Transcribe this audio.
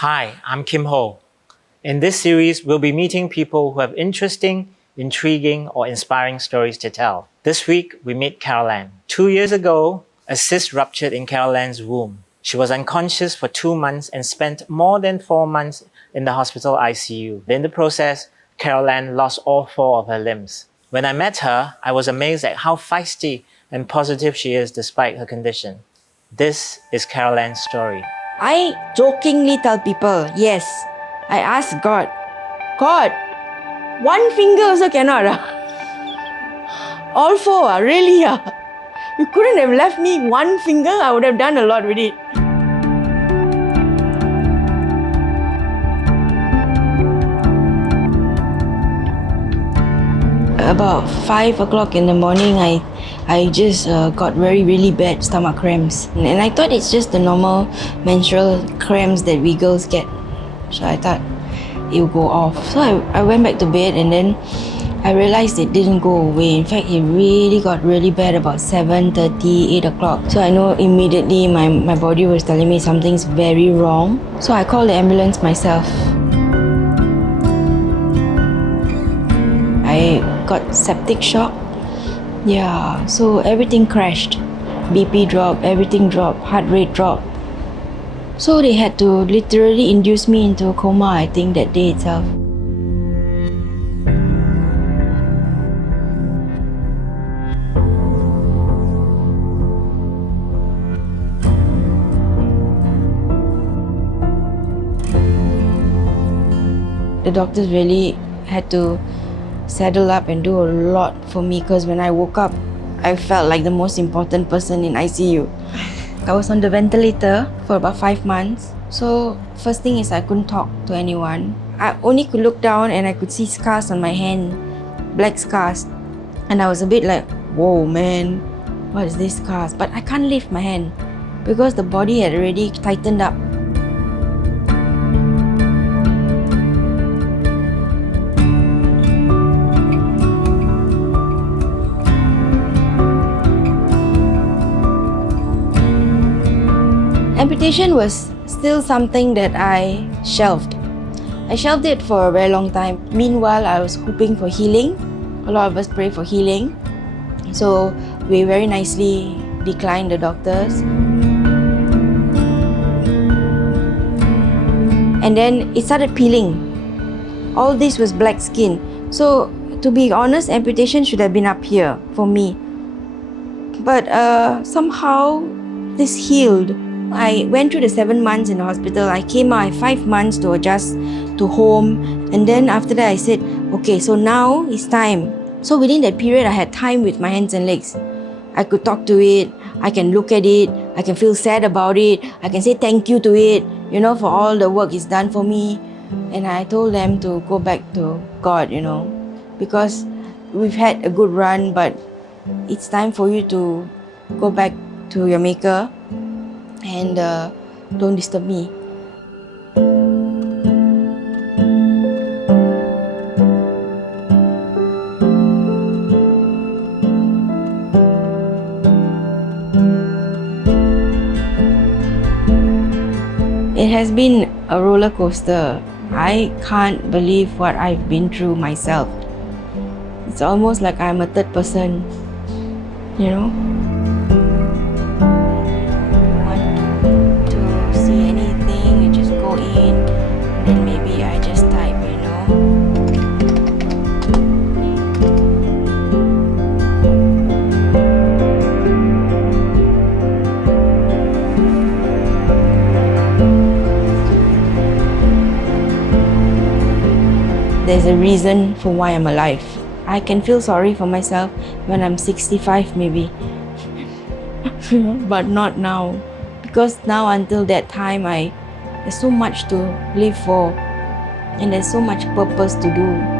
Hi, I'm Kim Ho. In this series, we'll be meeting people who have interesting, intriguing, or inspiring stories to tell. This week, we meet Carole Ann. 2 years ago, a cyst ruptured in Carole Ann's womb. She was unconscious for 2 months and spent more than 4 months in the hospital ICU. In the process, Carole Ann lost all 4 of her limbs. When I met her, I was amazed at how feisty and positive she is despite her condition. This is Carole Ann's story. I jokingly tell people, yes, I ask God, one finger also cannot. All 4, really? You couldn't have left me one finger, I would have done a lot with it. About 5 o'clock in the morning, I just got really bad stomach cramps. And I thought it's just the normal menstrual cramps that we girls get. So I thought it would go off. So I went back to bed and then I realized it didn't go away. In fact, it really got really bad about 7:30, 8 o'clock. So I know immediately my body was telling me something's very wrong. So I called the ambulance myself. I got septic shock. Yeah, so everything crashed. BP dropped, everything dropped, heart rate dropped. So they had to literally induce me into a coma, I think, that day itself. The doctors really had to saddle up and do a lot for me because when I woke up, I felt like the most important person in ICU. I was on the ventilator for about 5 months. So first thing is I couldn't talk to anyone. I only could look down and I could see scars on my hand, black scars. And I was a bit like, whoa man, what is this scars? But I can't lift my hand because the body had already tightened up. Amputation was still something that I shelved. I shelved it for a very long time. Meanwhile, I was hoping for healing. A lot of us pray for healing. So we very nicely declined the doctors. And then it started peeling. All this was black skin. So to be honest, amputation should have been up here for me. But somehow this healed. I went through the 7 months in the hospital. I came out 5 months to adjust to home. And then after that I said, okay, so now it's time. So within that period, I had time with my hands and legs. I could talk to it. I can look at it. I can feel sad about it. I can say thank you to it, for all the work it's done for me. And I told them to go back to God, because we've had a good run, but it's time for you to go back to your Maker. And don't disturb me. It has been a roller coaster. I can't believe what I've been through myself. It's almost like I'm a third person, Then maybe I just type, There's a reason for why I'm alive. I can feel sorry for myself when I'm 65 maybe. But not now. Because now until that time, there's so much to live for and there's so much purpose to do.